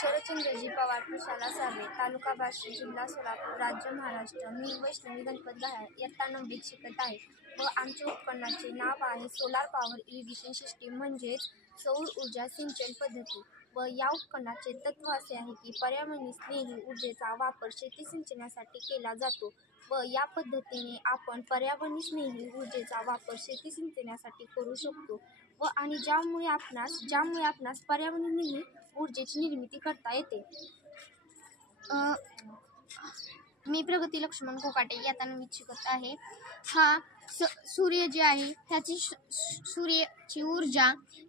शरदचंद्रजी पवार, प्रशाला साबळे, तालुका बार्शी, जिल्हा सोलापूर, राज्य महाराष्ट्र. मी वैष्णवी गणपत गहाळ इयत्ता 9वीत शिकत आहे व आमच्या उपकरणाचे नाव आहे सोलार पॉवर इरिगेशन सिस्टीम, म्हणजेच सौर ऊर्जा सिंचन पद्धती. व या उपकरणाचे तत्व असे आहे की पर्यावरण स्नेही ऊर्जेचा वापर शेती सिंचनासाठी केला जातो व या पद्धतीने आपण पर्यावरण स्नेही ऊर्जेचा वापर शेती सिंचनासाठी करू शकतो व आणि ज्यामुळे आपणास पर्यावरण स्नेही ऊर्जेची निर्मिती करता येते. मी प्रगती लक्ष्मण कोकाटे इयत्ता 9वीत शिकत आहे. हा सूर्य जे आहे ह्याची सूर्याची ऊर्जा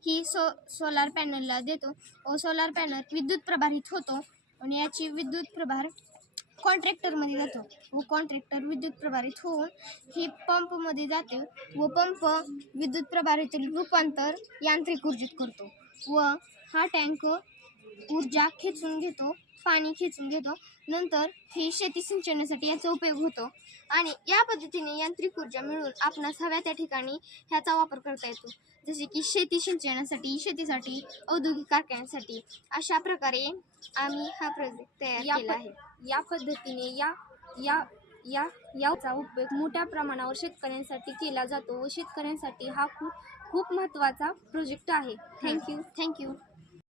ही सोलार पॅनलला देतो व सोलार पॅनल विद्युत प्रभारित होतो आणि याची विद्युत प्रभार कॉन्ट्रॅक्टरमध्ये जातो व कॉन्ट्रॅक्टर विद्युत प्रभारित होऊन ही पंपमध्ये जाते व पंप विद्युत प्रभारित रूपांतर यांत्रिक ऊर्जेत करतो व हा टँक ऊर्जा खेचून घेतो, पाणी खेचून घेतो. नंतर ही शेती सिंचनासाठी याचा उपयोग होतो आणि या पद्धतीने यांत्रिक ऊर्जा मिळून आपणास हव्या त्या ठिकाणी ह्याचा वापर करता येतो, जसे की शेती सिंचनासाठी, शेतीसाठी, औद्योगिक कारखान्यांसाठी. अशा प्रकारे आम्ही हा प्रोजेक्ट तयार केला आहे. या पद्धतीने याचा उपयोग मोठ्या प्रमाणावर शेतकऱ्यांसाठी केला जातो व शेतकऱ्यांसाठी हा खूप महत्त्वाचा प्रोजेक्ट आहे. थँक्यू.